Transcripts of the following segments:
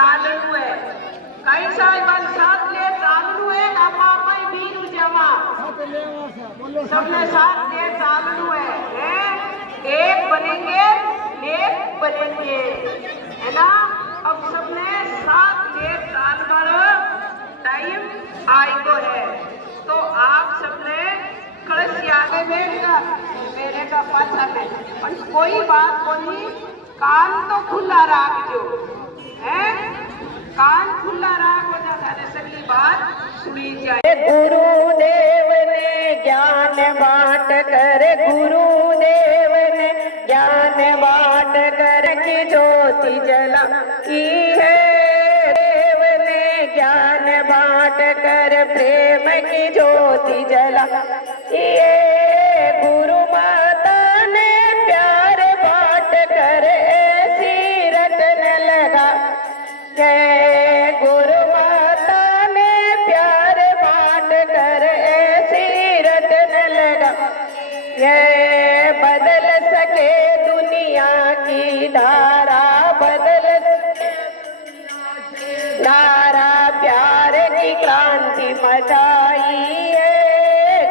चालू है कई साल बन साथ ले चालू है ना पापा बीरू जमा सबने साथ ले चालू है एक बनेंगे है ना। अब सबने साथ ले चाल टाइम आई को है तो आप सबने कलश आगे बैठकर मेरे का पाछा में और कोई बात बोली कान तो खुला रख जो है कान खुला रख हो जाता सगली बात सुनी जाए। गुरुदेव ने ज्ञान बांट कर गुरुदेव ने ज्ञान बांट कर की ज्योति जला की है देव ने ज्ञान बांट कर प्रेम की ज्योति जला ये गुरु माता ने प्यार बांट कर ऐसी रटन लगा के गुरु माता ने प्यार बांट कर ऐसी रटन लगा ये बदल सके दुनिया की धारा बदल धारा प्यार की क्रांति मचाई है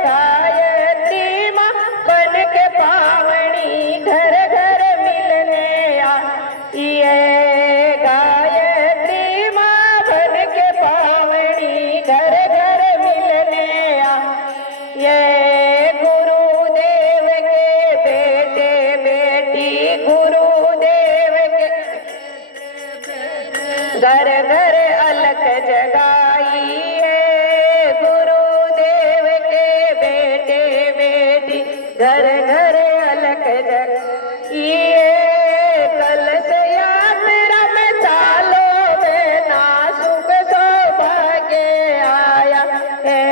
गायत्री माँ बन के पावनी घर घर मिलने आई है गायत्री माँ बन के पावनी घर घर मिलने आई ये गुरुदेव के बेटे बेटी गुरुदेव के घर घर अलग जगाई है गुरुदेव के बेटे बेटी घर घर अलग जगाई है कलश यात्रा में चालो बेना सुख सौभाग्य आया है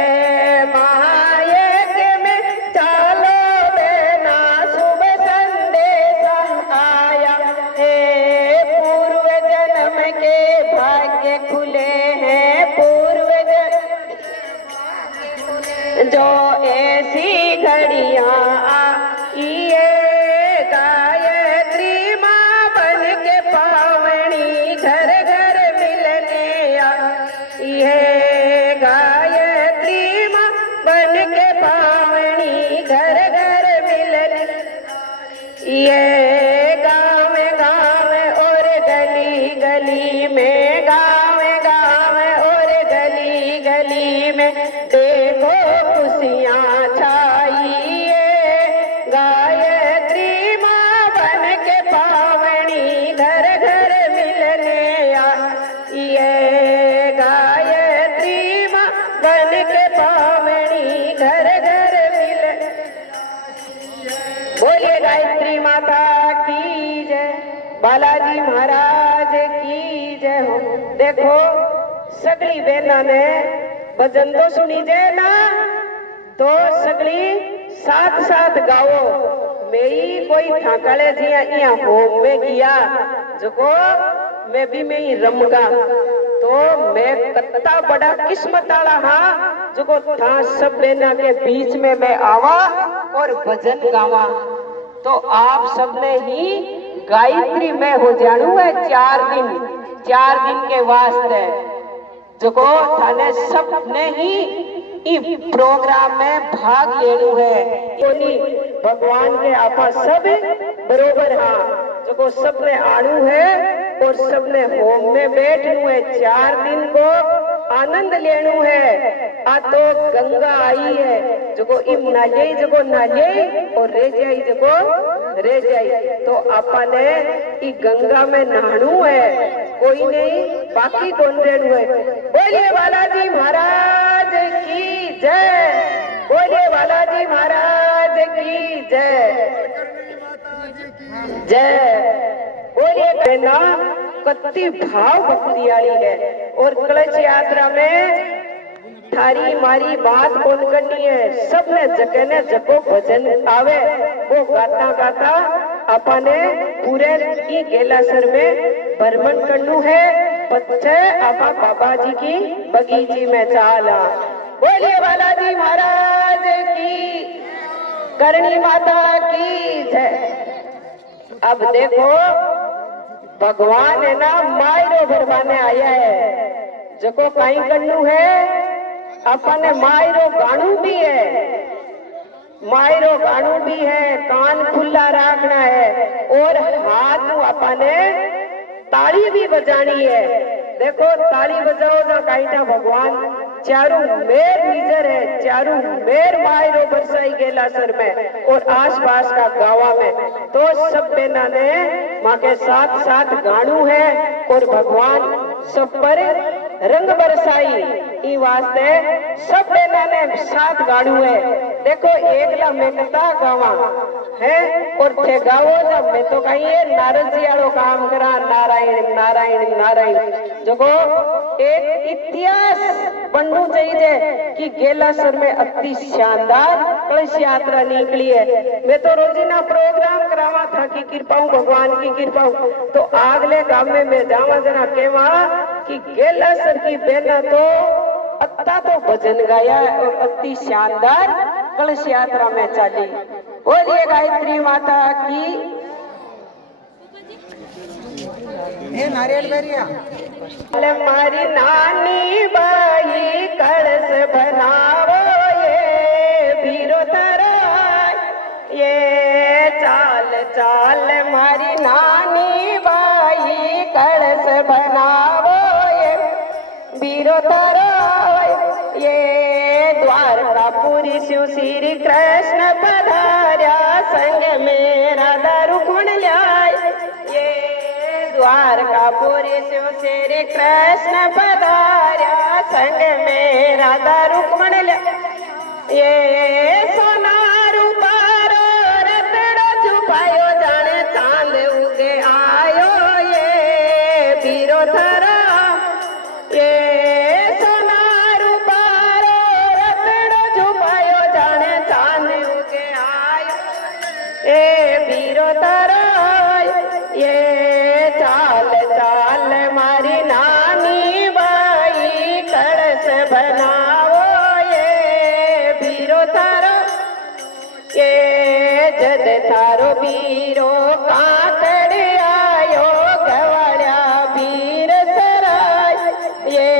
महायज्ञ में चालो बेना शुभ संदेश आया है पूर्व जन्म के भाग्य खुले हैं पूर्व जो ऐसी घड़ियां आई है गायत्री माँ बन के पावनी घर घर मिलने आई है गायत्री माँ बन के पावनी घर घर मिलने ये गाँव गाँव और गली गली में गाँव गाँव और गली गली में देखो खुशियाँ छाई है गायत्री माँ बन के पावनी घर घर मिलने आई है गायत्री माँ बन के पावनी घर घर मिलने बोलिए गायत्री माता की जय बालाजी महाराज की जय हो। देखो सगली बहना ने भजन तो सुनी जाए ना तो सगली साथ साथ गाओ मेरी कोई ठाकले जी यहाँ होम में गया जो मैं भी मैं ही रमगा तो मैं कत्ता बड़ा किस्मत वाला हाँ जो था सब बहना के बीच में मैं आवा और भजन गावा तो आप सबने ही गायत्री में हो जानू है 4 दिन के वास्ते जो थाने सबने ही प्रोग्राम में भाग लेनू है भगवान के आपा सब बरोबर हाँ जो सबने आनू है और सबने होम में बैठनू है 4 दिन को आनंद लेनू है। आ तो गंगा आई है जो इम नाले जो नाले और रे जाई जो रे जाई तो आपा ने ई गंगा में नहानू है कोई नहीं बाकी कौन रेनू है। बोलिए बालाजी महाराज की जय बोलिए बालाजी महाराज की जय जय बोलिए ना कत्ती भाव भक्ति वाली है और कलश यात्रा में थारी मारी बात कौन करनी है सबने जगह ने जको भजन आवे वो गाता गाता अपने पूरे की गेलासर में भ्रमण करनू है पत्थे आपा बाबा जी की बगीची में चाला। बोलिए बालाजी महाराज की करणी माता की जय। अब देखो भगवान है ना मायरो भरवाने आया है। जको कहीं करनू है अपने मायरो गाणू भी है, मायरो गाणू भी है, कान खुला रखना है और हाथ अपने ताली भी बजानी है। देखो ताली बजाओ जो काईटा भगवान चारों मेर निजर है, चारों मेर मायरो बरसाई गेला सर में और आसपास का गावा में। तो सब बेना ने माँ के साथ साथ गाणू है और भगवान सब पर रंग बरसाई ई वास्ते सब बेना ने साथ गाणू है। देखो एकला मेकता गावा है और थे गावो जब मैं तो कहीं ये नारद जी वालों काम करा नारायण नारायण नारायण। जगो एक इतिहास बनना चाहिए कि गेलासर में अति शानदार कलश यात्रा निकली है। मैं तो रोजीना प्रोग्राम करावा था कि कृपाऊं भगवान की कृपाऊं। तो अगले गांव में मैं जावा जरा केवा कि गेलासर की बेना तो अत्ता तो भजन गाया और अति शानदार कलश यात्रा में चली। बोलिए गायत्री माता की। ये नारियल बेरिया मारी नानी बाई कलश बनावो ये बीरो तरा ये चाल चाल मारी नानी बाई कलश बनावो ये बीरो तरा ये द्वारकापुरी शिव श्री कृष्ण पधार्या संग में राधा रुक्मण ल्याय। ये द्वारकापुरी शिव श्री कृष्ण पधार्या संग में राधा रुक्मण ल्याय। ये सोना रूपारो रतड़ छुपायो जाने चांद उगे आयो ये बीरो थरा। ये ए बीरो तराय ये चाल चाल मारी नानी बाई कलश बनावो ये बीरो तारो ये जद थारो बीरो काकड़ आयो गवाड़ा बीर सराय। ये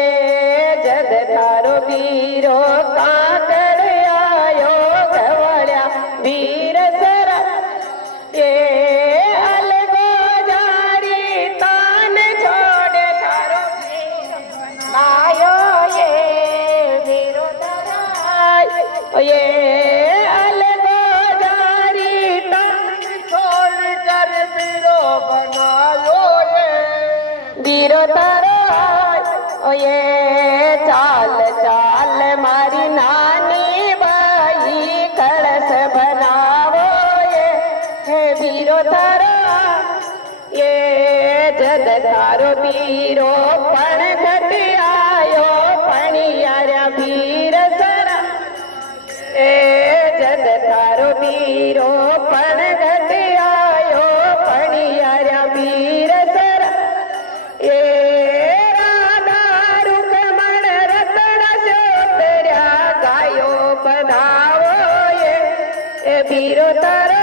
जद थारो बीरो काकड़ आयो गवाड़ा बीर ये अलगो जारी तान छोड़ थारो आयो ये बीरो तराय। ये अलगो जारी तान छोड़ कर बीरो बनायो ये बीरो तराय। ये चाल चाल मारी नानी बाई कलश बनावो बीरो तारा। ये जद थारो बीरो पण घट आयो पणियारा बीर सरा। ए जद थारो बीरो पण घट आयो पणियारा बीर सरा। ये राधा रुक्मण रतन सोतर्या गायो बधावो ये बीरो तारा।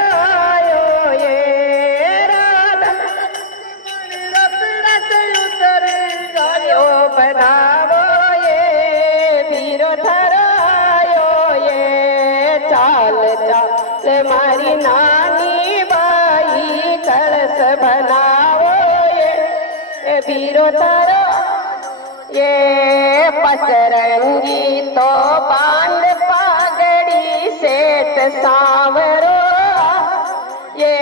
बनावो ये बीरो थरायो ये चाल चाल मारी नानी बाई कलश बनावो ये बीरो थरा। ये पचरंगी तो बांध पागड़ी सेठ सांवरो। ये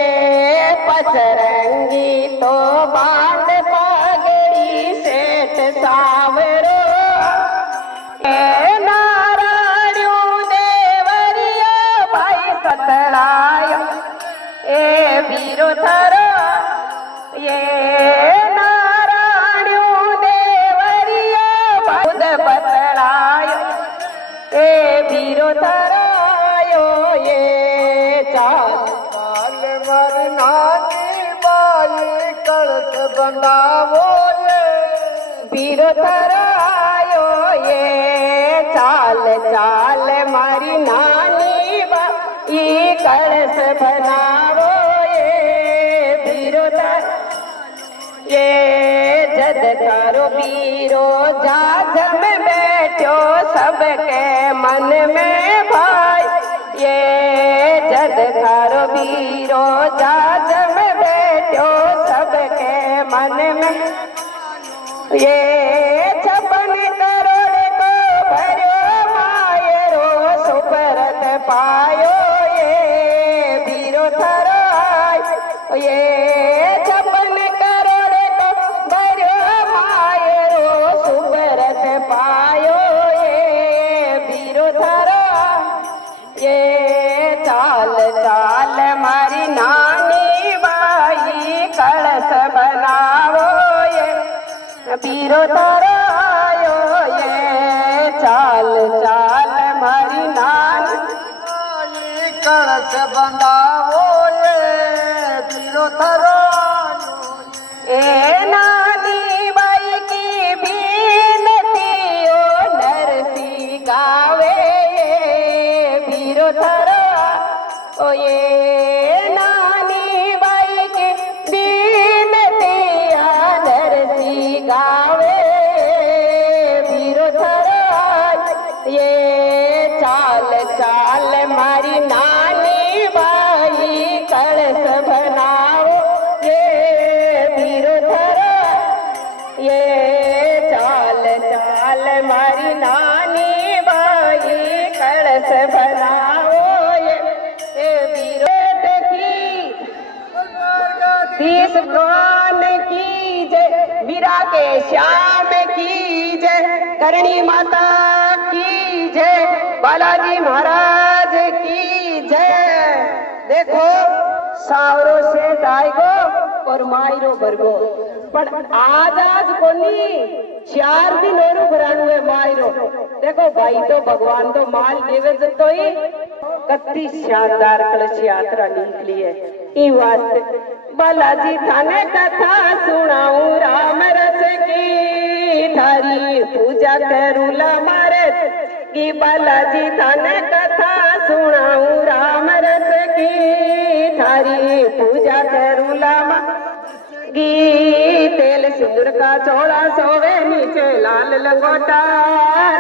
पचरंगी तो बांध पागड़ी सेठ सांवरो। नारायणो देवरिया भाई सतलायो ए बीरो थरा। ये नारायणो देवरिया खुद बतलायो ए बीरो थरायो। ये चाल मारी नानी बाई कलश बनावो ये बीरो थरायो। ये चाल चाल मारी नानी बाई कलश बनावो ये बीरो थरा। थारो बीरो जाज में बैठो सबके मन में भाई ये जद थारो बीरो जाज में बैठो सबके मन में ये 56 करोड़ को भरो मायरो सुपरत पायो ये बीरो थारो आयो ये 56 करोड़ को भरो मायरो सुपरत पायो ये बीरो थारो ये चाल चाल मारी नानी बाई कलश बनावो ये बीरो थारो आयो ये चाल चाल मारी नानी ये कलश बंधावो ये बीरो थारो ए नानी बाई की बीनती ओ नरसी गावे ये बीरो थारो ओ ये नानी बाई की बीनती आ नरसी गावे बीरो थारो ये चाल चाल मारी नानी बाई कलश बनाओ ये बीरो थारो ये चाल चाल मारी नानी बाई कलश बनाओ ये बीरो की 30 गान की जय वीरा के श्याम की जय करणी माता की जय बालाजी महाराज की जय देखो सावरो से गायगो और मायरो भरगो पण आज कोनी 4 दिन और भराणु है मायरो देखो भाई तो भगवान तो माल देवे तो ही कत्ती शानदार कलश यात्रा निकली है ई वास्ते बालाजी थाने कथा सुनाऊं राम रस की थारी पूजा करूला मारे की बालाजी थाने कथा सुनाऊं राम रस की थारी पूजा करूला गी तेल सिंदूर का चौड़ा सोवे नीचे लाल लंगोटा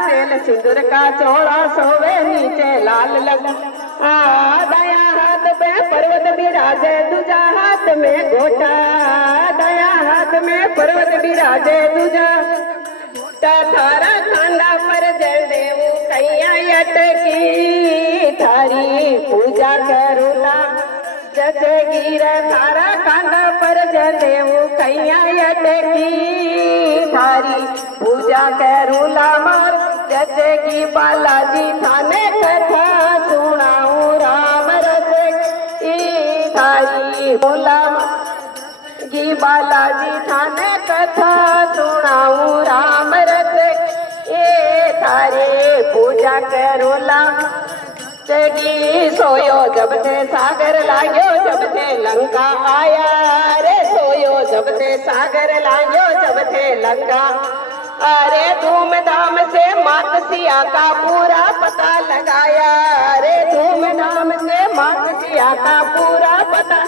तेल सिंदूर का चौड़ा सोवे नीचे लाल लंगोटा दया हाथ पे पर्वत विराजे दूजा हाथ में घोटा दया हाथ में पर्वत विराजे दूजा थारा खांडा पर जल देवू कैया अटकी थारी पूजा करूला जचे गिर थारा कांधा पर जदेऊ कैया अटकी थारी पूजा करूला मार जचे की बालाजी थाने कथा सुनाऊं राम रस की थारी बोला की बालाजी थाने कथा सुनाऊं राम रस ये थारी पूजा करूला जगी सोयो जब ते सागर लाग्यो जब ते लंका आया रे सोयो जब ते सागर लाग्यो जब ते लंका अरे धूमधाम से मात सिया का पूरा पता लगाया रे धूमधाम से मात सिया का पूरा पता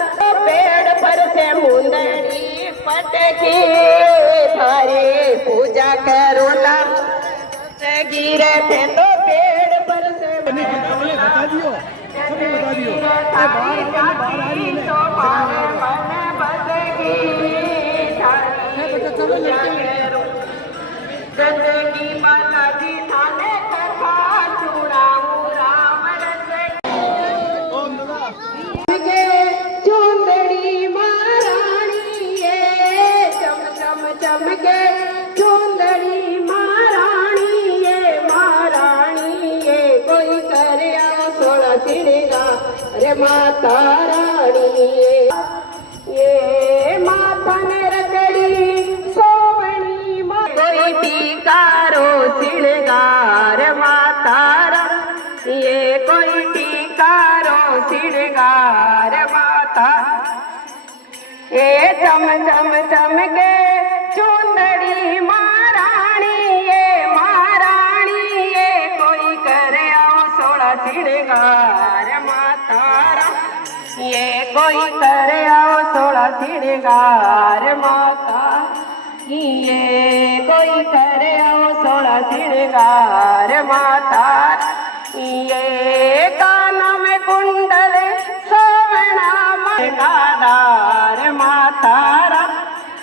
पेड़ पर से मुंदड़ी पटकी थारी पूजा करूला गिरे थे तो पेड़ पर से बता दियो सबको बता दियो चुंदड़ी महारानी ये चम चम चमके चुंदड़ी महारानी ये कोई करे सोना सिड़ेगा अरे माता रानी ये माता ने रखड़ी सोवनी कोई टीकारो सिड़गार माता ये कोई टीकारो सिड़गार माता ये चम चम चमके चुंदड़ी महारानी ये कोई करे सोना सिड़गार माता ये कोई करे सोना सिड़गार माता ये कोई करे आओ 16 श्रृंगार माता ये काना में कुंडल सोवना मणकादार मातारा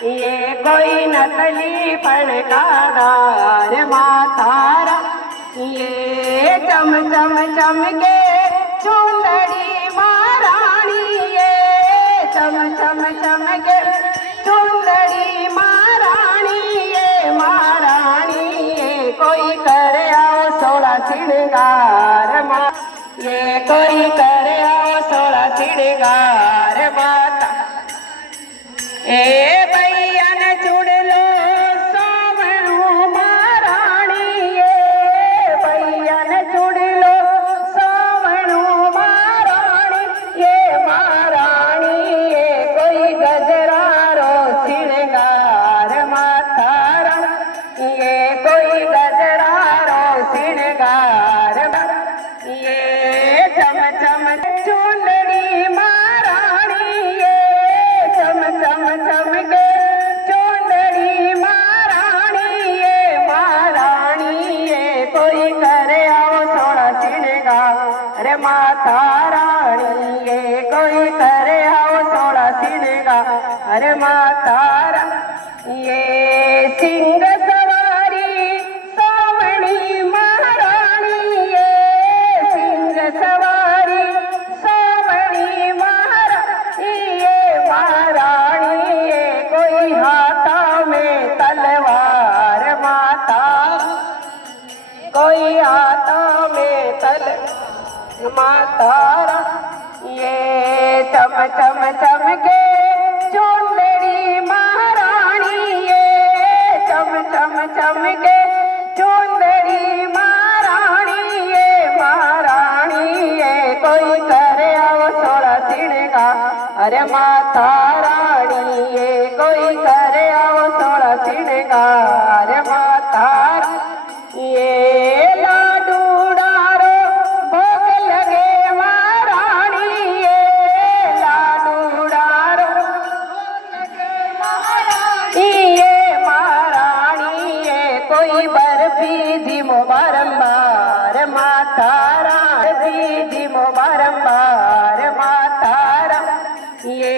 ये कोई नकली फणकादार मातारा ये चम चम चमके चुंदड़ी महारानी ये चम चम चमके चुंदड़ी महारानी ये कोई करे आओ 16 श्रृंगार ये कोई करे आओ 16 श्रृंगार माता ए भैया ने चुड़ लो सोवणु महारानी ये भैया ने चुड़ लो सोवणु महारानी ये कोई गजरारो श्रृंगार मातारा ये कोई गजरारो श्रृंगार ये चम चम चुंदड़ी महारानी ये चम चम चमके चुंदड़ी महारानी ये कोई करे आओ 16 श्रृंगार माता रानी ये कोई करे आओ 16 श्रृंगार माता ये सिंह सवारी सोवणी महारानी ये सिंह सवारी सोवणी महारानी ये कोई हाथा में तलवार माता कोई हाथा में तल मातारा ये चम चम चमके चुंदड़ी महारानी ये चम चम चमके चुंदड़ी महारानी ये कोई करे आओ 16 श्रृंगार माता रानी ये कोई करे आओ 16 श्रृंगार माता ये लाडू डारो भोग लगे महारानी ये लाडू डारो ये महारानी ये कोई बर्फी जिमो बारंबार मातारा बर्फी जिमो बारंबार मातारा ये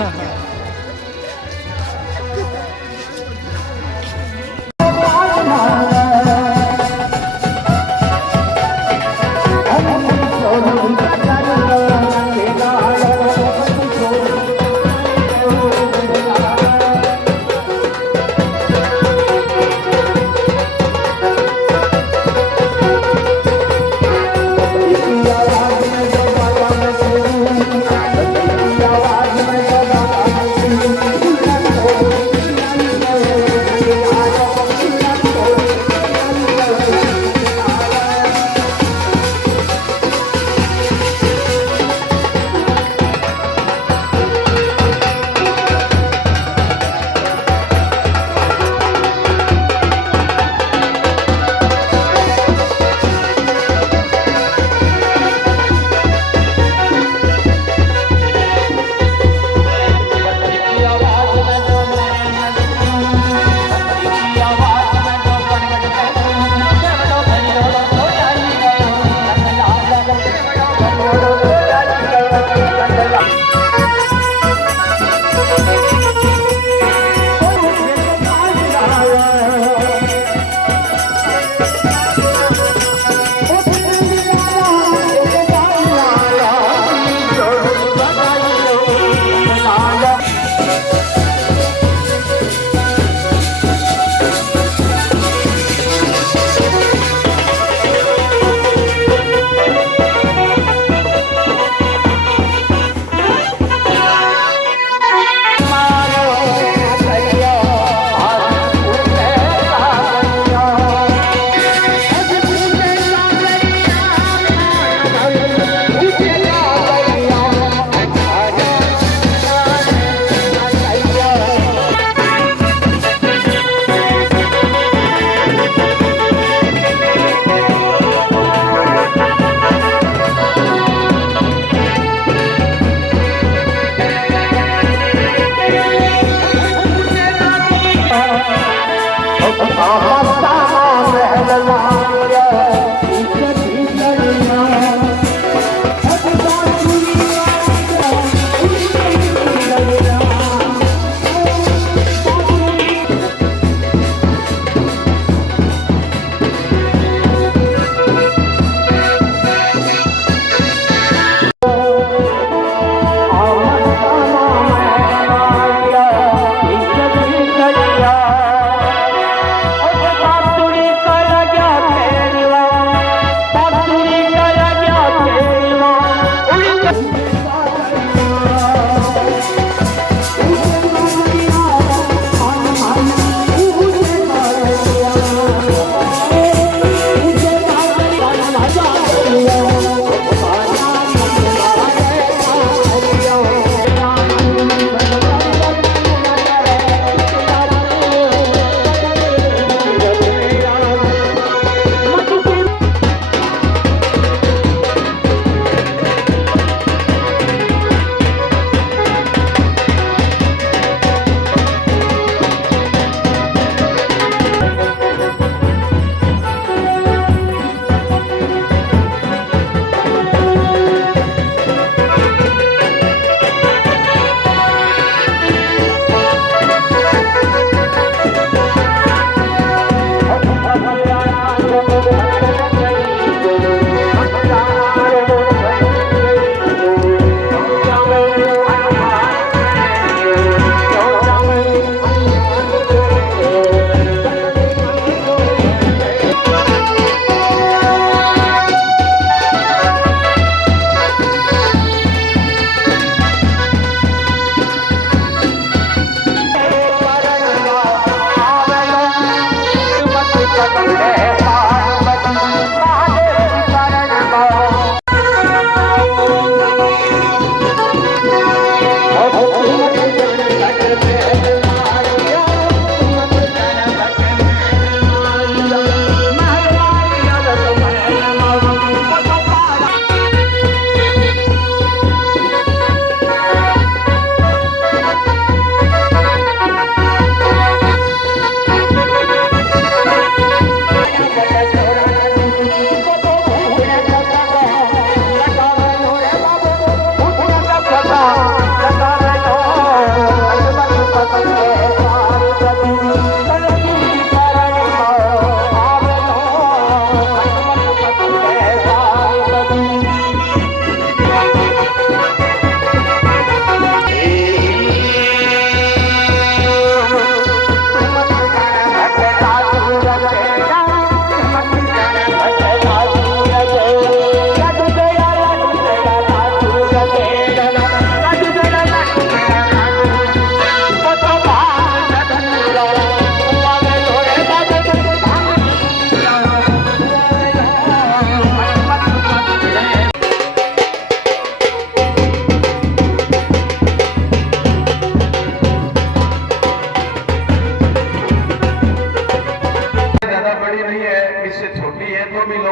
आवाज में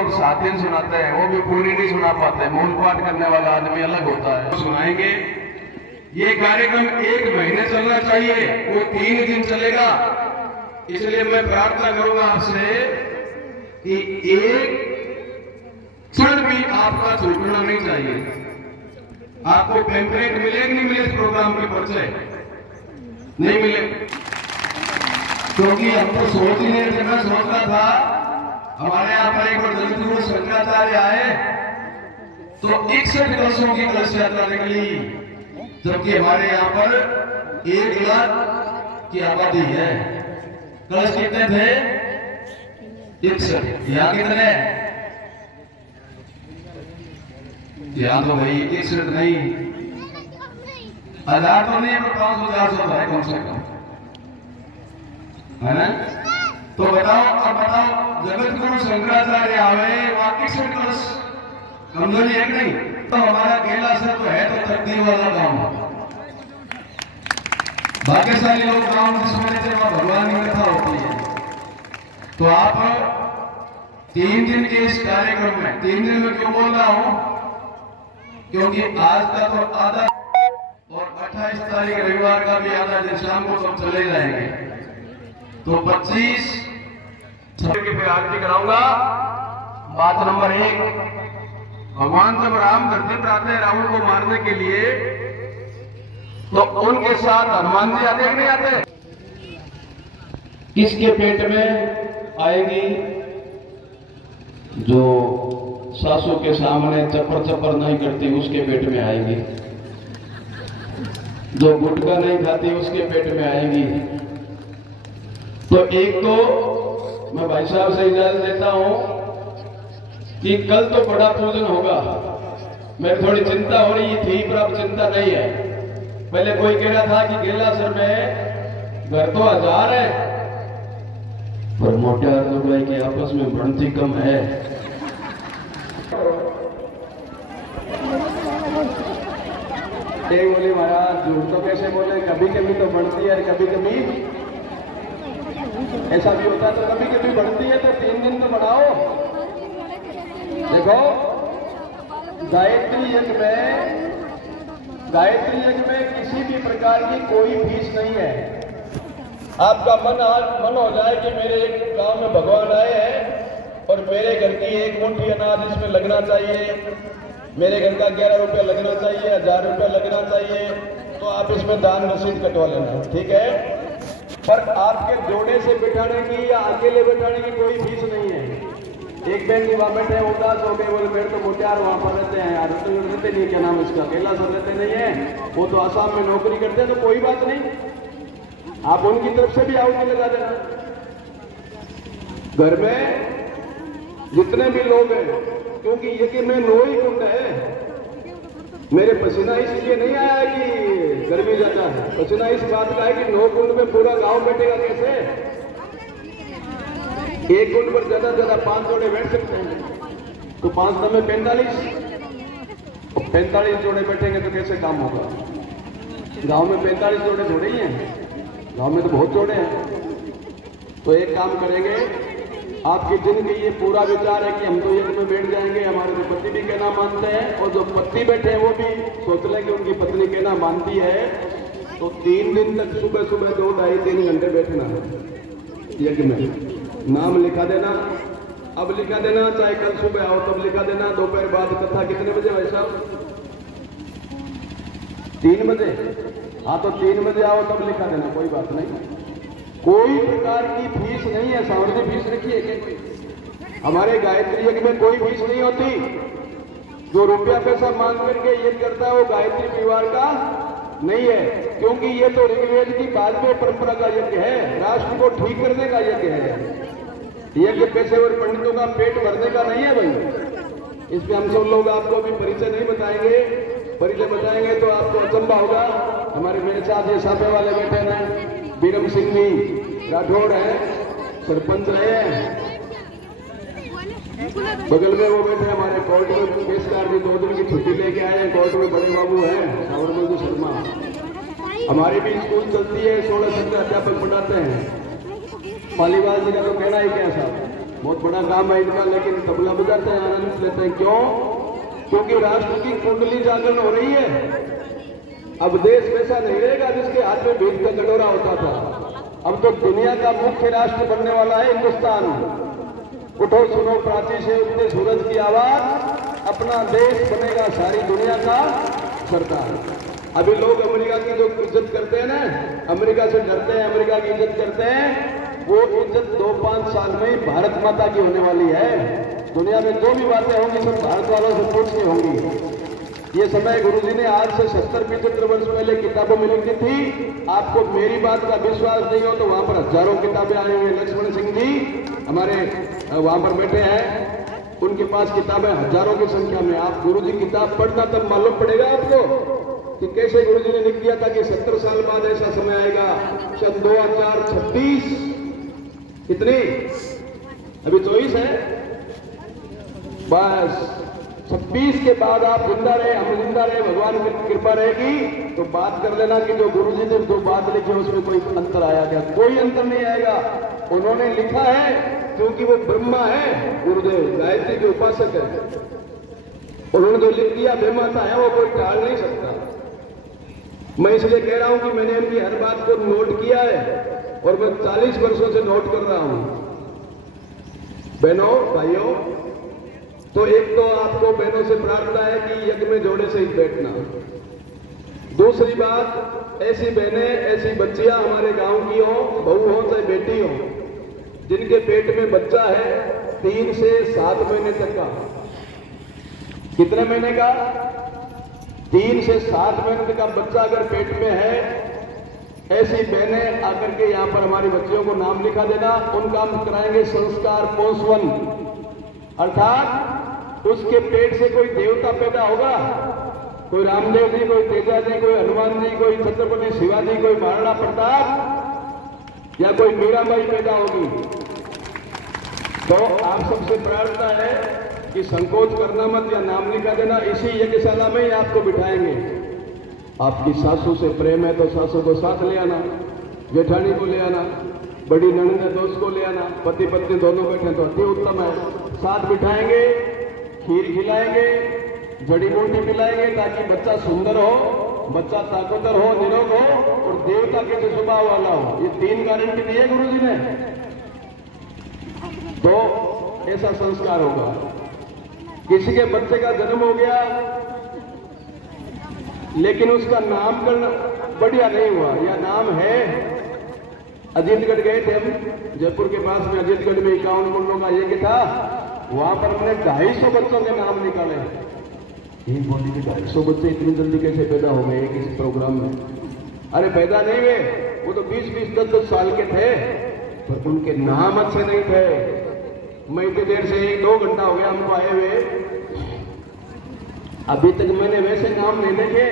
लोग 7 दिन सुनाते हैं, वो भी पूरी नहीं सुना पाते। मूल पाठ करने वाला आदमी अलग होता है। सुनाएंगे। ये कार्यक्रम 1 महीने चलना चाहिए, वो 3 दिन चलेगा। इसलिए मैं प्रार्थना करूंगा आपसे कि एक क्षण भी आपका छूटना नहीं चाहिए। आपको पेम्पलेट मिले कि नहीं मिले इस प्रोग्राम के परिचय? नहीं मिले, क्योंकि हम तो सोच ही नहीं थे। मैं सोच रहा था हमारे यहाँ पर एक बार जगत गुरु शंकराचार्य आए तो 61 कलशों की कलश यात्रा निकली, जबकि हमारे यहाँ पर 1 लाख की आबादी है। कलश कितने थे? 61। यहाँ कितने? यहाँ तो भाई 61 नहीं, 1000 तो नहीं, 500-400 है कम से कम, है ना? तो बताओ, अब बताओ, जगत गुरु शंकराचार्य आवे, वहां 61 कलश कमजोरी है कि नहीं? तो हमारा केला सर तो है तो तकदीर वाला गांव, भाग्यशाली लोग गांव जिस वजह से वहां भगवान की कथा होती है। तो आप 3 दिन के इस कार्यक्रम में, 3 दिन में क्यों बोल रहा हूं? क्योंकि आज का तो आधा और 28 तारीख रविवार का भी आधा दिन शाम को सब चले जाएंगे। तो 25 की फिर आरती कराऊंगा। बात नंबर 1, भगवान जब राम धरती पर आते हैं रावण को मारने के लिए, तो उनके साथ हनुमान जी आते कि नहीं आते? किसके पेट में आएगी? जो सासू के सामने चप्पर चप्पर नहीं करती उसके पेट में आएगी, जो गुटखा नहीं खाती उसके पेट में आएगी। तो एक तो मैं भाई साहब से इजाजत देता हूं कि कल तो बड़ा पूजन होगा। मेरी थोड़ी चिंता हो रही थी, पर अब चिंता नहीं है। पहले कोई कह रहा था कि गेलासर में घर तो 1000 है, पर मोटा दुबई के आपस में बढ़ती कम है। बोले महाराज झूठ तो कैसे बोले, कभी कभी तो बढ़ती है, कभी कभी ऐसा भी होता है। तो कभी कभी बढ़ती है तो 3 दिन तो बढ़ाओ। देखो, गायत्री यज्ञ में किसी भी प्रकार की कोई फीस नहीं है। आपका मन हो जाए कि मेरे एक गांव में भगवान आए हैं और मेरे घर की 1 मुट्ठी अनाज इसमें लगना चाहिए, मेरे घर का 11 रुपया लगना चाहिए, 1000 रुपया लगना चाहिए, तो आप इसमें दान रसीद कटवा लेना, ठीक है? पर आपके जोड़े से बिठाने की या अकेले बिठाने की कोई फीस नहीं है। एक बहन जी वहां बैठे उदास हो गए, बोले मेरे तो मोटियार वहां पर रहते हैं यार, तो रहते नहीं, क्या नाम इसका, केला सर रहते नहीं है, वो तो आसाम में नौकरी करते हैं। तो कोई बात नहीं, आप उनकी तरफ से भी आहुति लगा देना। घर में जितने भी लोग हैं, क्योंकि यज्ञ में 9 ही कुंड है। मेरे पसीना इसलिए नहीं आया है कि गर्मी ज्यादा है, पसीना इस बात का है कि 9 कुंड में पूरा गांव बैठेगा कैसे? 1 कुंड पर ज्यादा से ज्यादा 5 जोड़े बैठ सकते हैं, तो 5 में 45 जोड़े बैठेंगे तो कैसे काम होगा? गांव में 45 जोड़े थोड़े ही हैं, गांव में तो बहुत जोड़े हैं। तो एक काम करेंगे, आपकी जिंदगी ये पूरा विचार है कि हम तो यज्ञ में बैठ जाएंगे, हमारे तो पति भी कहना मानते हैं, और जो पति बैठे हैं वो भी सोच लें कि उनकी पत्नी कहना मानती है। तो 3 दिन तक सुबह सुबह 2-2.5-3 घंटे बैठना है यज्ञ में। नाम लिखा देना, अब लिखा देना, चाहे कल सुबह आओ तब लिखा देना। दोपहर बाद कथा कितने बजे भाई साहब? 3 बजे? हाँ, तो 3 बजे आओ तब लिखा देना, कोई बात नहीं। कोई प्रकार की फीस नहीं है। सावरती फीस रखी है क्या? हमारे गायत्री यज्ञ में कोई फीस नहीं होती। जो रुपया पैसा मांग करके यज्ञ करता है वो गायत्री परिवार का नहीं है, क्योंकि ये तो ऋग्वेद की बाद में परंपरा का यज्ञ है, राष्ट्र को ठीक करने का यज्ञ है। यज्ञ पेशेवर पंडितों का पेट भरने का नहीं है भाई। इसमें हम सब लोग आपको अभी परिचय नहीं बताएंगे, परिचय बताएंगे तो आपको अचंबा होगा। हमारे मेरे साथ ये साफे वाले बैठे हैं, बीरम सिंह जी राठौड़ है, सरपंच रहे हैं। बगल में वो बैठे हमारे कोर्ट में पेशकार जी 2 दिन की छुट्टी लेके आए हैं, कोर्ट में बड़े बाबू हैं सावरमल शर्मा। हमारी भी स्कूल चलती है, 16-17 अध्यापक पढ़ाते हैं। पालीवाल जी का तो कहना ही क्या साहब, बहुत बड़ा काम है इनका, लेकिन तबला बजाते हैं, आनंद लेते हैं। क्यों? क्योंकि राष्ट्र की कुंडली जागरण हो रही है। अब देश वैसा नहीं रहेगा जिसके हाथ में भीख का कटोरा होता था। अब तो दुनिया का मुख्य राष्ट्र बनने वाला है हिंदुस्तान। उठो सुनो प्राची से उगते सूरज की आवाज, अपना देश बनेगा सारी दुनिया का सरदार। अभी लोग अमेरिका की जो इज्जत करते हैं ना, अमेरिका से डरते हैं, अमेरिका की इज्जत करते हैं, वो इज्जत 2-5 साल में ही भारत माता की होने वाली है। दुनिया में जो भी बातें होंगी सब भारत वालों से पूछनी होंगी। ये समय गुरुजी ने आज से 70-75 वर्ष पहले किताबों में लिखी थी। आपको मेरी बात का विश्वास नहीं हो तो वहां पर हजारों किताबें आई हुई। लक्ष्मण सिंह जी हमारे वहां पर बैठे हैं, उनके पास किताबें हजारों की संख्या में। आप गुरुजी किताब पढ़ना तब मालूम पड़ेगा आपको कि कैसे गुरुजी ने लिख दिया था कि 70 साल बाद ऐसा समय आएगा, सन 2036। कितनी? अभी 24 है, बस 26 के बाद आप जिंदा रहे, हम जिंदा रहे, भगवान की कृपा रहेगी तो बात कर लेना कि जो गुरुजी ने जो बात लिखी उसमें कोई अंतर आया क्या? कोई अंतर नहीं आएगा। उन्होंने लिखा है क्योंकि वो ब्रह्मा है, गुरुदेव गायत्री के उपासक है। उन्होंने जो लिख दिया बेमाता है, वो कोई टाल नहीं सकता। मैं इसलिए कह रहा हूं कि मैंने उनकी हर बात को नोट किया है और मैं 40 वर्षों से नोट कर रहा हूं। बहनों भाइयों, तो एक तो आपको बहनों से प्रार्थना है कि यज्ञ में जोड़े से ही बैठना। दूसरी बात, ऐसी बहनें, ऐसी बच्चियां हमारे गांव की हो, बहू हो चाहे बेटी हो, जिनके पेट में बच्चा है 3 से 7 महीने तक का। कितने महीने का? 3 से 7 महीने तक का बच्चा अगर पेट में है, ऐसी बहनें आकर के यहाँ पर हमारी बच्चियों को नाम लिखा देना। उनका हम कराएंगे संस्कार पोषवन, अर्थात उसके पेट से कोई देवता पैदा होगा, कोई रामदेव जी, कोई तेजा जी, कोई हनुमान जी, कोई छत्रपति शिवाजी, कोई महाराणा प्रताप या कोई मीराबाई पैदा होगी। तो आप सबसे प्रार्थना है कि संकोच करना मत, या नाम लिखा देना। इसी यज्ञशाला में ही आपको बिठाएंगे। आपकी सासू से प्रेम है तो सासू को साथ ले आना, जेठानी को ले आना, बड़ी ननद है दोस्त को ले आना, पति पत्नी दोनों बैठे तो अति उत्तम है। साथ बिठाएंगे, खीर खिलाएंगे, जड़ी बूटी पिलाएंगे ताकि बच्चा सुंदर हो, बच्चा ताकतवर हो, निरोग हो और देवता के जो स्वभाव वाला हो। ये 3 गारंटी दी है गुरुजी ने। तो ऐसा संस्कार होगा। किसी के बच्चे का जन्म हो गया लेकिन उसका नामकरण बढ़िया नहीं हुआ, या नाम है, अजीतगढ़ गए थे हम, जयपुर के पास में अजीतगढ़ में 51 कुंडों का यज्ञ था। वहां पर हमने 250 बच्चों के नाम निकाले। ये बोली कि 250 बच्चे इतनी जल्दी कैसे पैदा हो गए किसी प्रोग्राम में? अरे पैदा नहीं हुए, वो तो 20-20, 10-10 साल के थे, पर उनके नाम अच्छे नहीं थे। मैं इतनी देर से 1-2 घंटा हो गया हमको आए हुए, अभी तक मैंने वैसे नाम नहीं देखे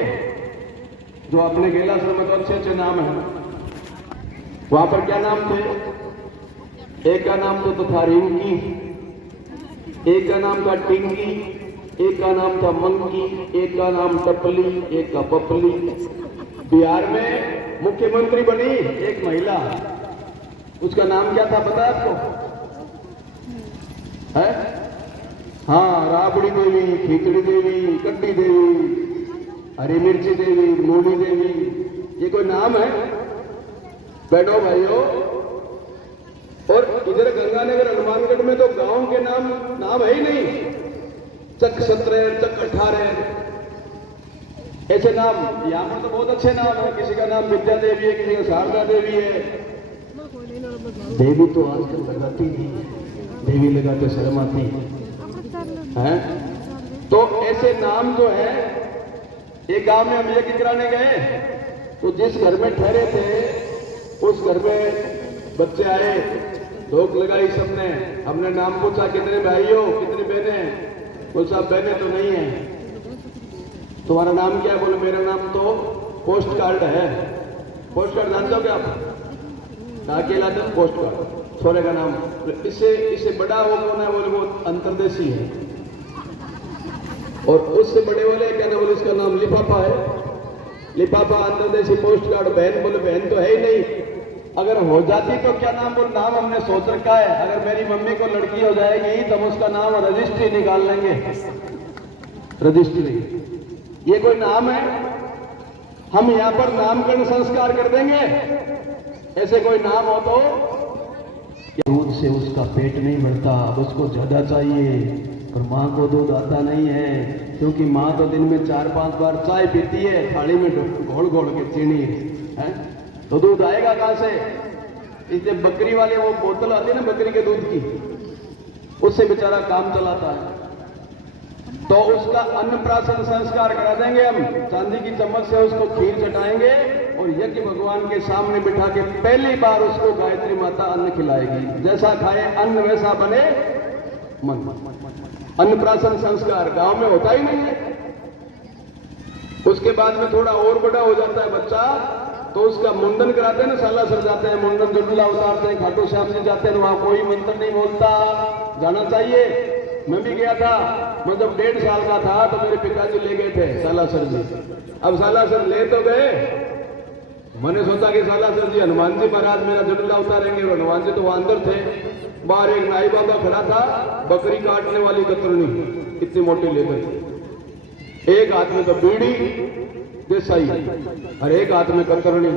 जो अपने गैलासर में तो अच्छे नाम है। वहां पर क्या नाम थे? एक का नाम तो था रिंकी, एक का नाम था टिंगी, एक का नाम था मंकी, एक का नाम टपली, एक का पपली। बिहार में मुख्यमंत्री बनी एक महिला, उसका नाम क्या था पता है आपको? है? हाँ, राबड़ी देवी, खिचड़ी देवी, कड्डी देवी, हरी मिर्ची देवी, मूली देवी। ये कोई नाम है? बैठो भाइयों। और इधर गंगानगर हनुमानगढ़ में तो गांव के नाम है ही नहीं। चक 17, चक 18 ऐसे नाम। यहाँ पर तो बहुत अच्छे नाम है। किसी का नाम विद्या देवी है, किसी का शारदा देवी है। देवी तो आजकल लगाती नहीं है, देवी लगाते शर्म आती है। तो ऐसे नाम जो है, एक गांव में हम यज्ञ कराने गए तो जिस घर में ठहरे थे उस घर में बच्चे आए, धोख लगाई सबने। हमने नाम पूछा कितने भाई हो, कितनी बहनें? बोल साहब बहनें तो नहीं है। तुम्हारा नाम क्या है? बोले मेरा नाम तो पोस्ट कार्ड है। पोस्ट कार्ड जानते हो क्या आप? अकेला था पोस्ट कार्ड, छोरे का नाम। इससे बड़ा वो कौन है? बोले वो अंतरदेशी है। और उससे बड़े वाले क्या नाम? बोले उसका नाम लिफाफा है। लिफाफा, अंतरदेशी, पोस्ट कार्ड। बहन? बोले बहन तो है ही नहीं। अगर हो जाती तो क्या नाम, वो नाम हमने सोच रखा है। अगर मेरी मम्मी को लड़की हो जाएगी तो हम उसका नाम रजिस्ट्री निकाल लेंगे। रजिस्ट्री ये कोई नाम है? हम यहां पर नामकरण संस्कार कर देंगे। ऐसे कोई नाम हो तो दूध से उसका पेट नहीं भरता, अब उसको ज्यादा चाहिए, पर माँ को दूध आता नहीं है, क्योंकि माँ तो दिन में 4-5 बार चाय पीती है, थाली में घोल घोल के चीनी है, तो दूध आएगा कहां से? इसलिए बकरी वाले वो बोतल आती है ना बकरी के दूध की, उससे बेचारा काम चलाता है। तो उसका अन्नप्राशन संस्कार करा देंगे हम, चांदी की चम्मच से उसको खीर चटाएंगे और यज्ञ भगवान के सामने बिठा के पहली बार उसको गायत्री माता अन्न खिलाएगी। जैसा खाए अन्न वैसा बने मन। अन्नप्राशन संस्कार गांव में होता ही नहीं है। उसके बाद में थोड़ा और बड़ा हो जाता है बच्चा, तो उसका मुंडन कराते हैं ना, सालासर जाते हैं, मुंडन जुटला उतारते हैं, खाटू श्याम जी जाते हैं, वहां कोई मंत्र नहीं बोलता, जाना चाहिए। मैं भी गया था, मैं जब 1.5 साल का था तो मेरे पिताजी ले गए थे सालासर जी। अब सालासर ले तो गए, मैंने सोचा कि सालासर जी हनुमान जी महाराज मेरा जुटला उतारेंगे, और हनुमान जी तो वहां अंदर थे। बाहर एक नाई बाबा खड़ा था, बकरी काटने वाली कतरनी इतनी मोटी लेकर, एक हाथ में तो बीड़ी देसाई और एक हाथ में कतरनी।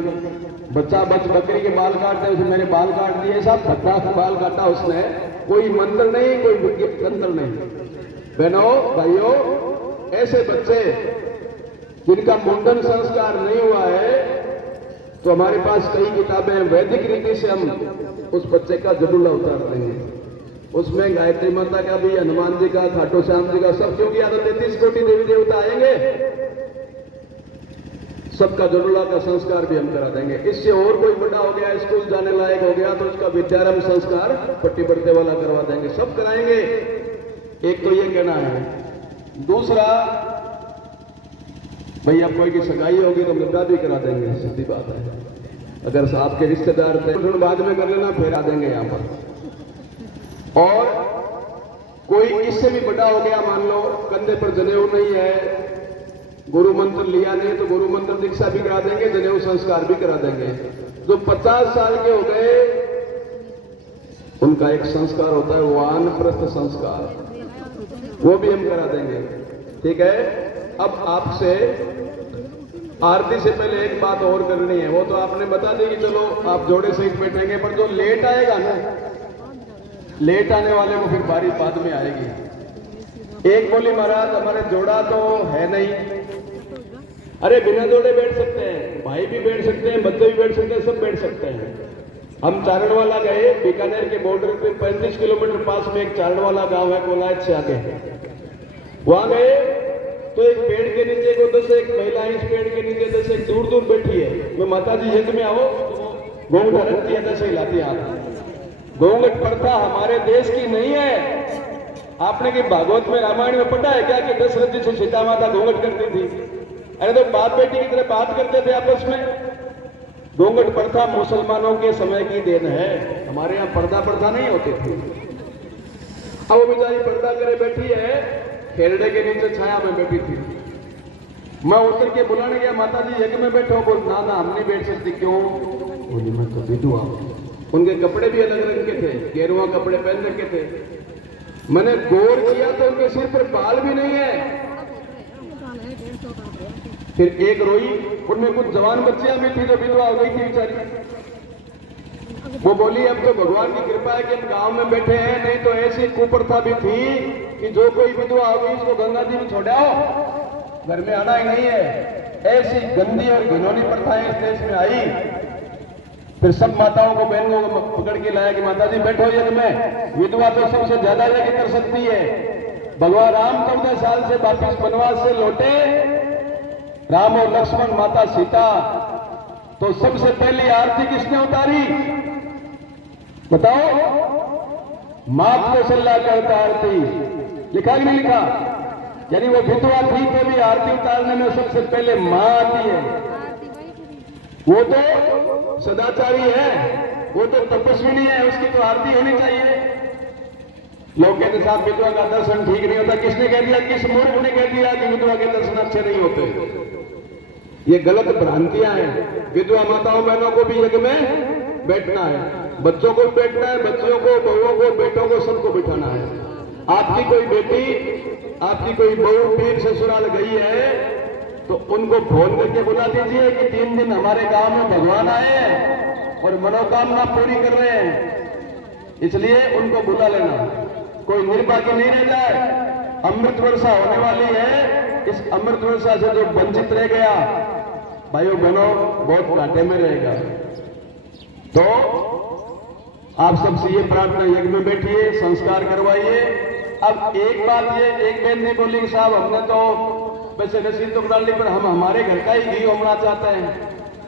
बच्चा बकरी के बाल काटते हैं, उसने मेरे बाल काट दिए, सब खट्टा बाल काटा उसने। कोई मंत्र नहीं, कोई तंत्र नहीं। बहनों भाइयों, ऐसे बच्चे जिनका मुंडन संस्कार नहीं हुआ है, तो हमारे पास कई किताबें हैं, वैदिक रीति से हम उस बच्चे का जडूला उतार देंगे। उसमें गायत्री माता का भी, हनुमान जी का, खाटू श्याम जी का, सब, क्योंकि यहाँ तो 33 कोटि देवी देवता आएंगे, सबका जडूला का संस्कार भी हम करा देंगे। इससे और कोई बड़ा हो गया, स्कूल जाने लायक हो गया, तो उसका विद्यारंभ संस्कार पट्टी बढ़ते वाला करवा देंगे, सब कराएंगे। एक तो ये कहना है। दूसरा, भाई अब कोई की सगाई होगी तो मुद्दा भी करा देंगे, सीधी बात है। अगर आपके रिश्तेदार थे तो बाद में कर लेना, फिर आ देंगे यहां पर। और कोई इससे भी बड़ा हो गया, मान लो कंधे पर जनेऊ नहीं है, गुरु मंत्र लिया नहीं, तो गुरु मंत्र दीक्षा भी करा देंगे, जनेऊ संस्कार भी करा देंगे। जो 50 साल के हो गए, उनका एक संस्कार होता है वानप्रस्थ संस्कार, वो भी हम करा देंगे। ठीक है। अब आपसे आरती से पहले एक बात और करनी है, वो तो आपने बता दी कि चलो आप जोड़े सहित बैठेंगे, पर जो लेट आएगा ना, लेट आने वाले को फिर बारी बाद में आएगी। एक बोली महाराज हमारे जोड़ा तो है नहीं। अरे बिना जोड़े बैठ सकते हैं, भाई भी बैठ सकते हैं, बच्चे भी बैठ सकते हैं, सब बैठ सकते हैं। हम चारणवाला गए, बीकानेर के बॉर्डर पे 35 किलोमीटर पास में एक चारणवाला गांव है, कोलायत से आगे। वहां गए तो एक पेड़ के नीचे को 10 एक महिलाएं, इस पेड़ के नीचे 10 एक दूर दूर बैठी है। मैं माता जी यज्ञ में आओ, घूंघट रखती है, 10 हिलाती है। घूंघट प्रथा हमारे देश की नहीं है। आपने कि भागवत में, रामायण में पढ़ा है क्या कि दशरथ जी से सीता माता घूंघट करती थी? अरे तो बाप बेटी की तरह बात करते थे आपस में। घूंघट प्रथा मुसलमानों के समय की देन है, हमारे यहाँ पर्दा नहीं होते थे। अब वो बेचारी पर्दा करे बैठी है, खेरड़े के नीचे छाया में बैठी थी। मैं उतर के बुलाने गया, माता जी यज्ञ में बैठो। बोल ना हम नहीं बैठ सकती। क्यों? बोली मैं तो विधवा हूं। उनके कपड़े भी अलग रंग के थे, गेरुआ कपड़े पहन रखे थे। मैंने गौर किया तो उनके सिर पर बाल भी नहीं है। फिर एक रोई, उनमें कुछ जवान बच्चियां भी थी जो विधवा हो गई थी बेचारी। वो बोली अब तो भगवान की कृपा है कि हम गांव में बैठे हैं, नहीं तो ऐसी कुप्रथा भी थी कि जो कोई विधवा हो गई उसको गंगा जी में छोड़ाओ, घर में आना ही नहीं है। ऐसी गंदी और घिनौनी प्रथाएं इस देश में आई। फिर सब माताओं को, बहनों को पकड़ के लाया कि माता जी बैठो यज्ञ में, विधवा तो सबसे ज्यादा यज्ञ कर सकती है। भगवान राम 14 साल से वापिस वनवास से लौटे, राम और लक्ष्मण, माता सीता, तो सबसे पहली आरती किसने उतारी बताओ? मात कौशल्या करता आरती, लिखा कि नहीं लिखा? यानी वो विधवा थी तो भी आरती उतारने में सबसे पहले मां आती है। वो तो सदाचारी है, वो तो तपस्विनी है, उसकी तो आरती होनी चाहिए। लोग कहते साहब विधवा का दर्शन ठीक नहीं होता। किसने कह दिया? किस मूर्ख ने कह दिया कि विधवा के दर्शन अच्छे नहीं होते? ये गलत भ्रांतियां हैं। विधवा माताओं बहनों को भी यज्ञ में बैठना है, बच्चों को बैठना है, बच्चियों को, बहुओं को, बेटों को, सबको बिठाना है। आपकी कोई बेटी, आपकी कोई बहू पीर ससुराल गई है तो उनको फोन करके बुला दीजिए कि 3 दिन हमारे गांव में भगवान आए हैं और मनोकामना पूरी कर रहे हैं, इसलिए उनको बुला लेना। कोई निर्भाग्य नहीं रह जाए। अमृत वर्षा होने वाली है, इस अमृत वर्षा से जो वंचित रह गया भाइयों बहनों बहुत घाटे में रहेगा। तो आप सबसे ये प्रार्थना, यज्ञ में बैठिए, संस्कार करवाइए। अब एक बात ये एक बहन ने बोली कि साहब हमने तो वैसे नसीब तो डाल ली पर हम हमारे घर का ही घी होना चाहते हैं।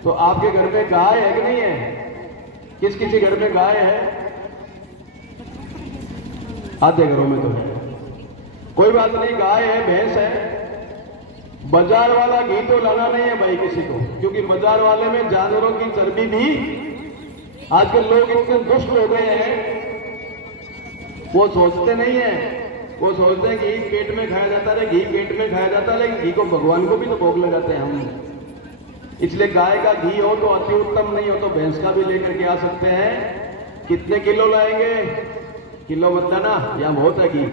तो आपके घर में गाय है कि नहीं है? किस किसी घर में गाय है? आधे घरों में तो है। कोई बात नहीं, गाय है, भैंस है। बाजार वाला घी तो लाना नहीं है भाई किसी को, क्योंकि बाजार वाले में जानवरों की चर्बी भी, आजकल लोग इतने दुष्ट हो गए हैं, वो सोचते नहीं है, वो सोचते हैं घी पेट में खाया जाता है, घी पेट में खाया जाता है, लेकिन घी को भगवान को भी तो भोग लगाते हैं हम। इसलिए गाय का घी हो तो अति उत्तम, नहीं हो तो भैंस का भी लेकर के आ सकते हैं। कितने किलो लाएंगे? किलो मत लाना, यहाँ बहुत है घी।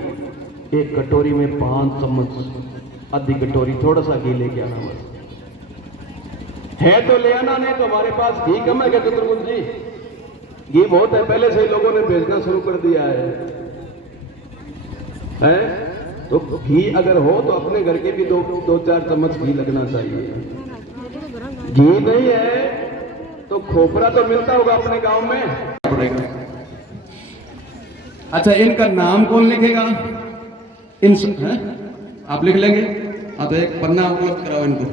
एक कटोरी में 5 चम्मच, आधी कटोरी थोड़ा सा घी लेके आना बस। है तो ले आना, नहीं तो हमारे पास घी कम है क्या चतुर्मुख जी? घी बहुत है, पहले से ही लोगों ने भेजना शुरू कर दिया है। तो घी अगर हो तो अपने घर के भी 2-4 चम्मच घी लगना चाहिए। घी नहीं है तो खोपरा तो मिलता होगा अपने गांव में। अच्छा, इनका नाम कौन लिखेगा? इन है? आप लिख लेंगे? हाँ, तो एक पन्ना उपलब्ध कराओ इनको,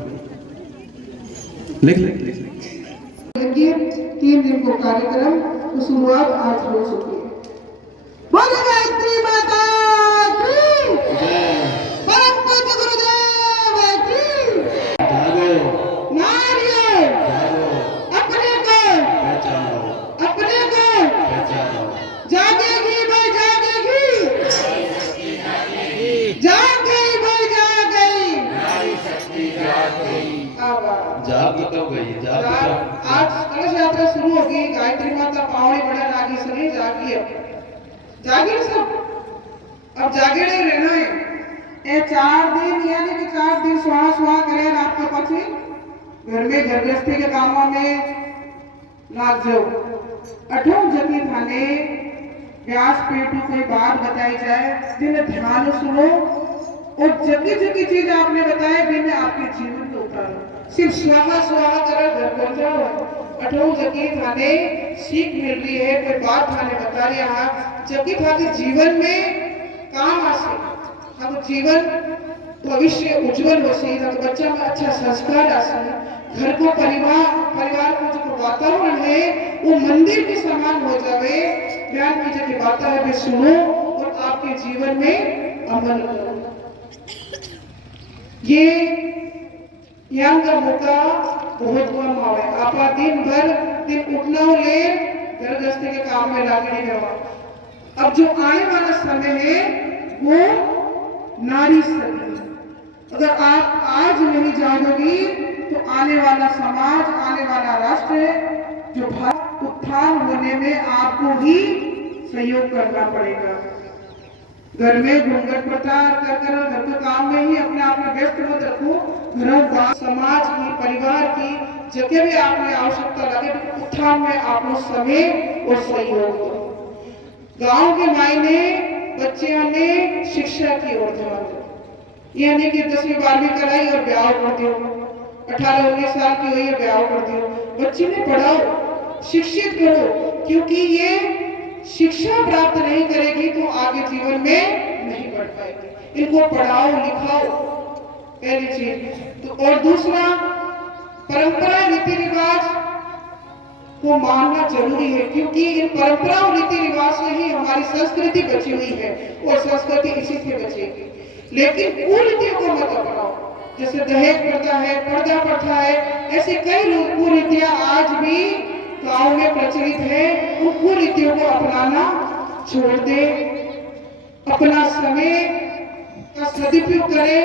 लिख लेंगे। 3 दिन को कार्यक्रम की शुरुआत आज हो चुकी है। बोलो गायत्री माता की, परम पूज्य गुरुदेव की। नारियल अपने को जागेगी भाई, जागेगी, जाग गई भाई, जाग गई, जाग तो गई, जाग आज कलश यात्रा शुरू होगी। गायत्री माता पावड़ी बड़ा रागी सनी जागी, अब जागिए सब, अब जागे नहीं रहना है। ये 4 दिन यानी कि 4 दिन सुहा सुहा करे रात के पची घर में घर गृहस्थी के कामों में लाग जाओ। अठों जगी थाने व्यास पेटू कोई बात बताई जाए जिन्हें ध्यान सुनो और जगी जगी चीज आपने बताए जिन्हें आपके जीवन में उतारो। सिर्फ स्वाहा स्वाहा कर घर पहुंच जाओ। अठों जगी थाने सीख मिल रही है, कोई बात थाने बता रही है जबकि थाने जीवन में काम आसे, हम जीवन भविष्य उज्जवल हो सी, तो बच्चा में अच्छा संस्कार आसे, घर को परिवार को जो वातावरण है वो मंदिर के समान हो जावे। ज्ञान की जो बातें है वे सुनो और आपके जीवन में अमल करो। ये ज्ञान का मौका बहुत कम आवे। आप दिन भर दिन उठना हो ले घर गृहस्थी के काम में लागने में। अब जो आने वाला समय है वो नारी समय। अगर आप आज नहीं जागोगी तो आने वाला समाज, आने वाला राष्ट्र जो भारत उत्थान होने में आपको ही सहयोग करना पड़ेगा। घर में घूंघट प्रचार कर घर के काम में ही अपने आप में व्यस्त मत रखो। घरों, समाज की, परिवार की जगह भी आपने आवश्यकता लगे तो उत्थान में आपको समय और सहयोग दो। गांव के मायने बच्चियों ने शिक्षा की ओर ध्यान दो। ये नहीं कि 10वीं 12वीं कराई और ब्याह कर दियो, 18-19 साल की हुई है ब्याह कर दियो। बच्ची ने पढ़ाओ, शिक्षित करो, क्योंकि ये शिक्षा प्राप्त नहीं करेगी तो आगे जीवन में नहीं बढ़ पाएगी। इनको पढ़ाओ लिखाओ, पहली चीज। तो और दूसरा, परंपरा रीति रिवाज को मानना जरूरी है, क्योंकि इन परंपरा और रीति रिवाज से ही हमारी संस्कृति बची हुई है और संस्कृति इसी से बचेगी। लेकिन कुरीतियों को मत अपनाओ, जैसे दहेज प्रथा है, पर्दा प्रथा है, ऐसे कई कुरीतियां आज भी गांव में प्रचलित है। उन कुरीतियों को अपनाना छोड़ दे, अपना समय का सदुपयोग करे।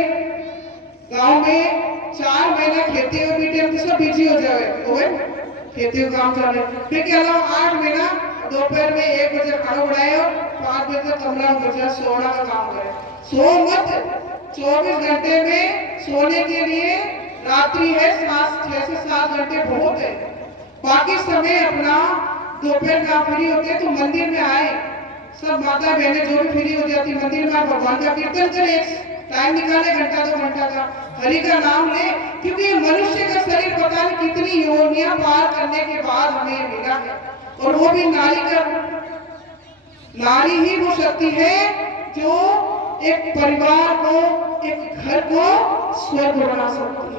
गांव में 4 महीना खेती में बीते तो सब बिजी हो जाए, खेती का काम चल रहा है। फिर क्या लो 8 महीना दोपहर में 1 बजे खाना बनाए और 5 बजे तक कमरा बचा सोना का काम करे। सो मत 24 घंटे में सोने के लिए रात्रि है 6 से 7 घंटे बहुत है। बाकी समय अपना दोपहर का फ्री होते तो मंदिर में आए, सब माता बहनें जो भी फ्री हो जाती मंदिर में भगवान का कीर्तन करे, टाइम निकाले 1-2 घंटा का, हरि का नाम ले, क्योंकि मनुष्य का शरीर पता नहीं कितनी योनियां पार करने के बाद हमें मिला है। और वो भी नारी ही वो शक्ति है जो एक परिवार को, एक घर को स्वर्ग बना सकती है।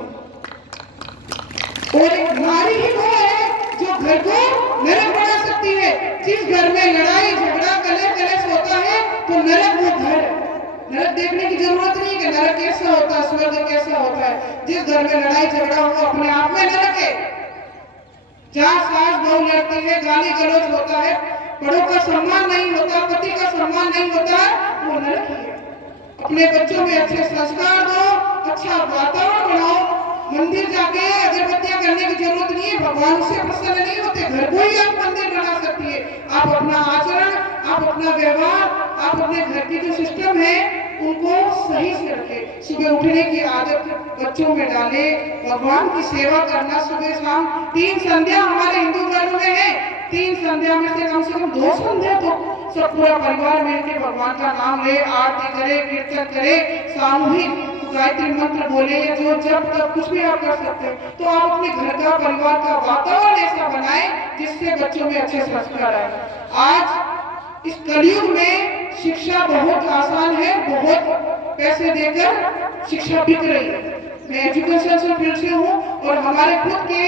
और एक नारी ही वो है जो घर को नरक बना सकती है। जिस घर में लड़ाई झगड़ा कलेश होता है तो नरक वो घर है। नरक देखने की जरूरत नहीं कि नरक कैसा होता है, स्वर्ग कैसा होता है। जिस घर में लड़ाई झगड़ा हो अपने आप में नरक है। जहाँ सास बहू लड़ती है, गाली गलौज होता है, बड़ों का सम्मान नहीं होता, पति का सम्मान नहीं होता, वो नरक ही है। अपने बच्चों में अच्छे संस्कार दो, अच्छा वातावरण बनाओ। मंदिर जाके अगरबत्तियां करने की जरूरत नहीं है, भगवान उससे प्रसन्न नहीं होते। घर को ही आप मंदिर बना सकती है। आप अपना आचरण, आप अपना व्यवहार, आप अपने घर की जो सिस्टम है उनको सही से रखें। सुबह उठने की आदत बच्चों में डाले, भगवान की सेवा करना सुबह शाम। 3 संध्या हमारे हिंदू धर्म में है। 3 संध्या में से कम 2 संध्या तो सब पूरा परिवार मिलकर भगवान का नाम ले, आरती करे, कीर्तन करे, सामूहिक गायत्री मंत्र बोले, जो जब तक कुछ भी आप कर सकते हैं। तो आप अपने घर का, परिवार का वातावरण ऐसा बनाएं जिससे बच्चों में अच्छे संस्कार आए। आज इस कलयुग में शिक्षा बहुत आसान है, बहुत पैसे देकर शिक्षा बिक रही है। मैं एजुकेशन से फील्ड से हूँ और हमारे खुद के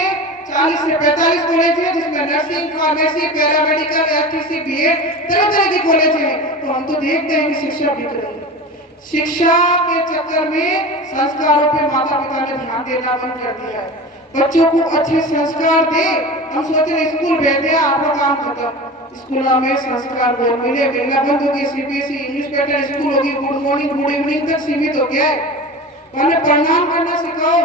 40 से 45 कॉलेज है जिसमें nursing, pharmacy, paramedical, HTC, BEd तरह की कॉलेज है। तो हम तो देखते हैं कि शिक्षा बिक रही है। शिक्षा के चक्कर में संस्कारों पे माता पिता ने ध्यान देना बंद कर दिया है। बच्चों को अच्छे संस्कार दे। हम सोच रहे स्कूल भेजे, आपका काम खत्म। स्कूल में संस्कार बहुत मिलना बंद होगी। सीबीएसई इंग्लिश पैटर्न स्कूल होगी, गुड मॉर्निंग गुड इवनिंग तक सीमित हो गया है। हमें प्रणाम करना सिखाओ,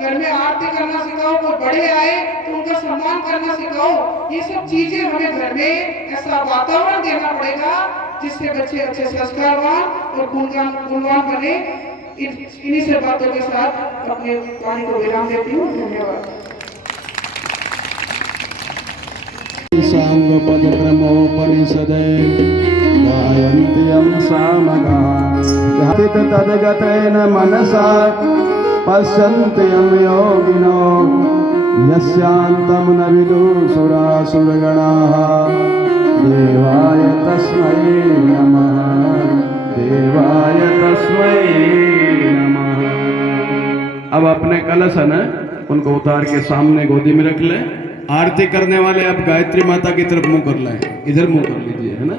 घर में आरती करना सिखाओ, कोई बड़े आए तो उनका सम्मान करना सिखाओ। ये सब चीजें हमें घर में ऐसा वातावरण देना पड़ेगा जिससे बच्चे अच्छे संस्कारवान और गुणवान बने। इन्हीं से बातों के साथ अपने वाणी को विराम देती हूँ। धन्यवाद। सांगपदक्रमोपनिषदे गायन्त्यं सामगा घटित तद्गतेन मनसा पश्यन्त्यं योगिनो यस्यान्तं न विदुषुरासुरगणाः देवाय तस्मै नमः, देवाय तस्मै नमः। अब अपने कलश है ना, उनको उतार के सामने गोदी में रख ले। आरती करने वाले आप गायत्री माता की तरफ मुंह कर लें, इधर मुंह कर लीजिए, है ना।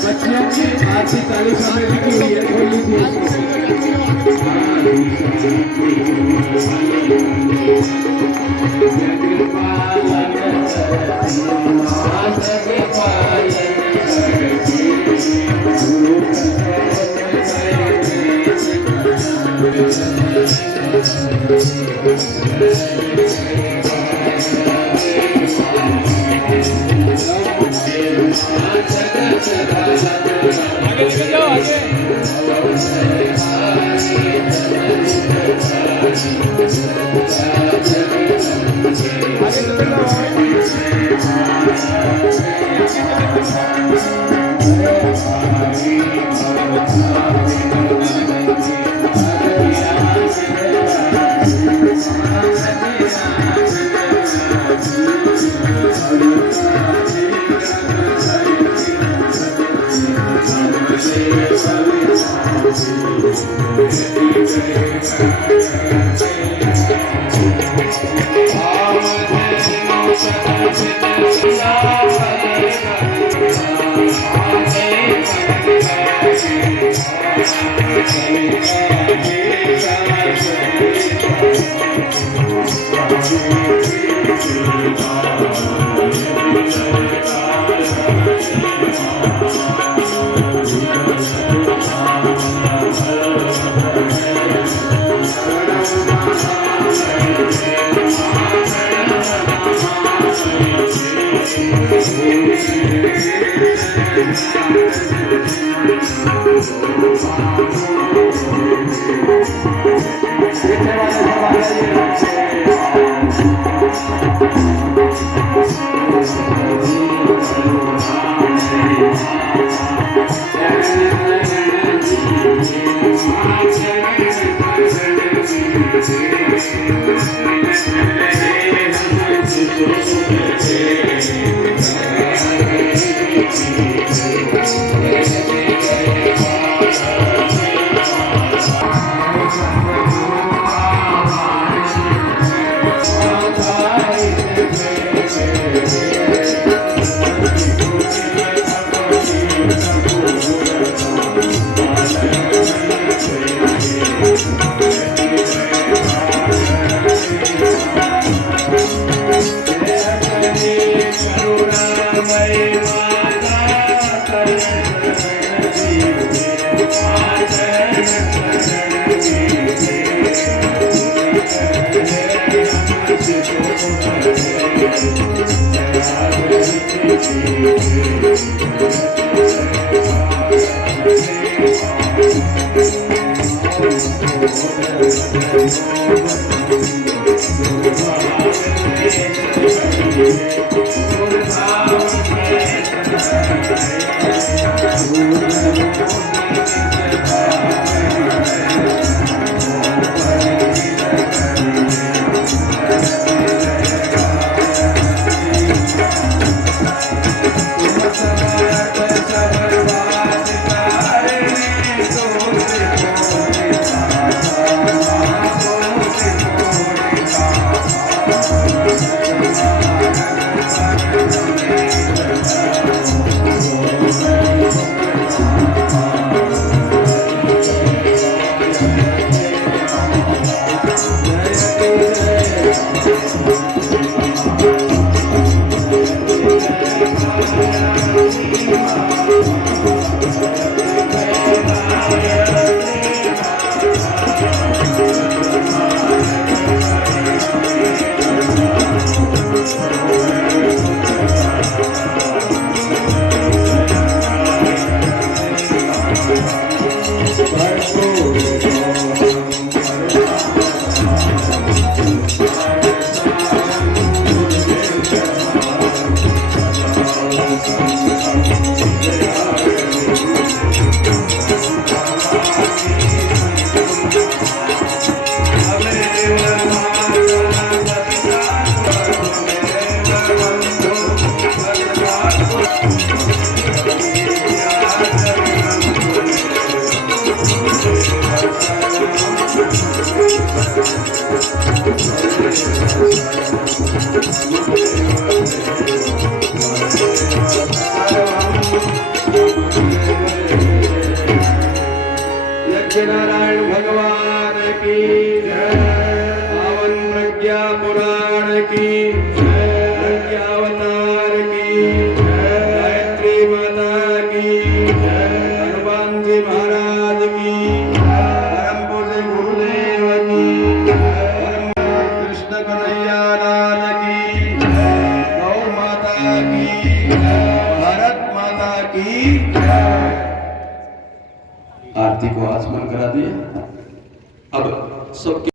बच्चियों की आरती ताली सामने लिखी हुई है, खोल लीजिए। नारायण भगवान की पावन प्रज्ञा पुराण की प्रज्ञावतार की गायत्री माता की हनुमान जी महाराज की परम पूज्य गुरुदेव की परम कृष्ण कन्हैया लाल की गौ माता की भारत माता की आरती को आसमान करा दिया। अब सबके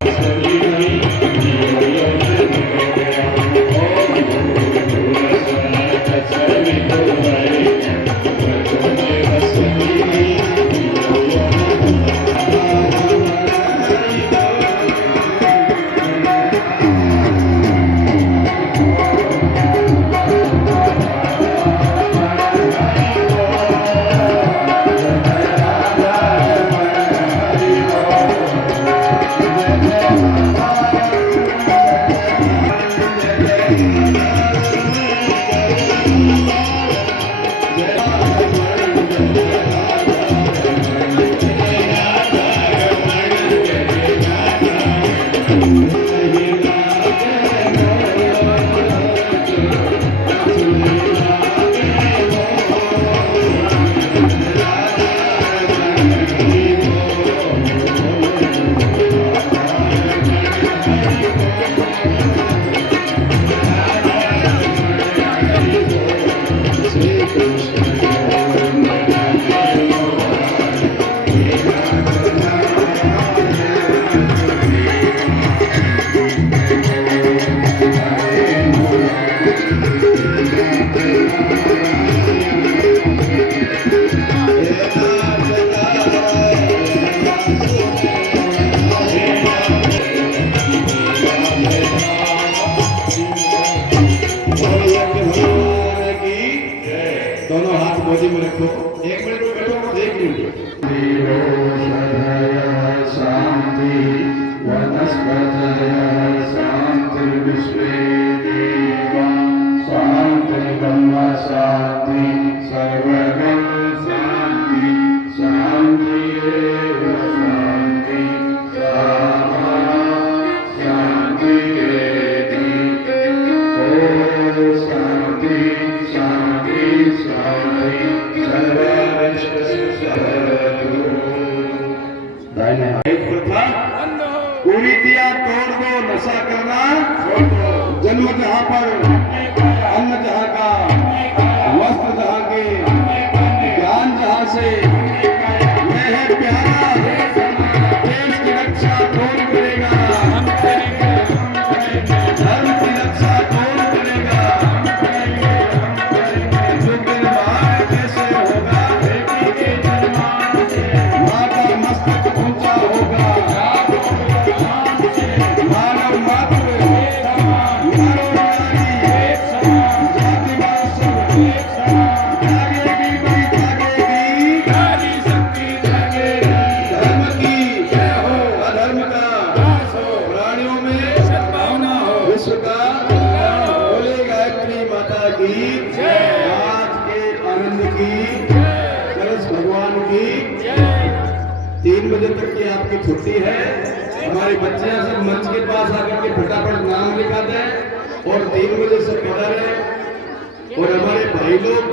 जीवोषधयः शान्ति वनस्पतयः शान्तिर्विश्वे देवा शान्तिर्ब्रह्म शान्ति सर्वगं शान्ति शान्तिरेव शान्ति सामा शान्तिरेति ॐ शान्ति शान्ति शान्ति कुरीतियां तोड़ दो, नशा करना जन्म जहां पर अन्न जहां का, वस्त्र जहां के, ज्ञान जहां से, यह है प्यारा देश की रक्षा कौन करेगा, धर्म की रक्षा कौन करेगा, जो निर्माण कैसे होगा, मां का मस्तक ऊंचा होगा, मानव मात्र मानव नारी जातिवाद सब जागेगी बड़ी जागेगी, धर्म की जय हो, अधर्म का प्राणियों में सद्भावना हो, विश्व का बोले गायत्री माता की आज के आनंद की, सरस भगवान की 3 बजे तक की आपकी छुट्टी है। हमारे बच्चे सब मंच के पास आकर के फटाफट नाम लिखा दें और 3 बजे से पधारें। और हमारे भाई लोग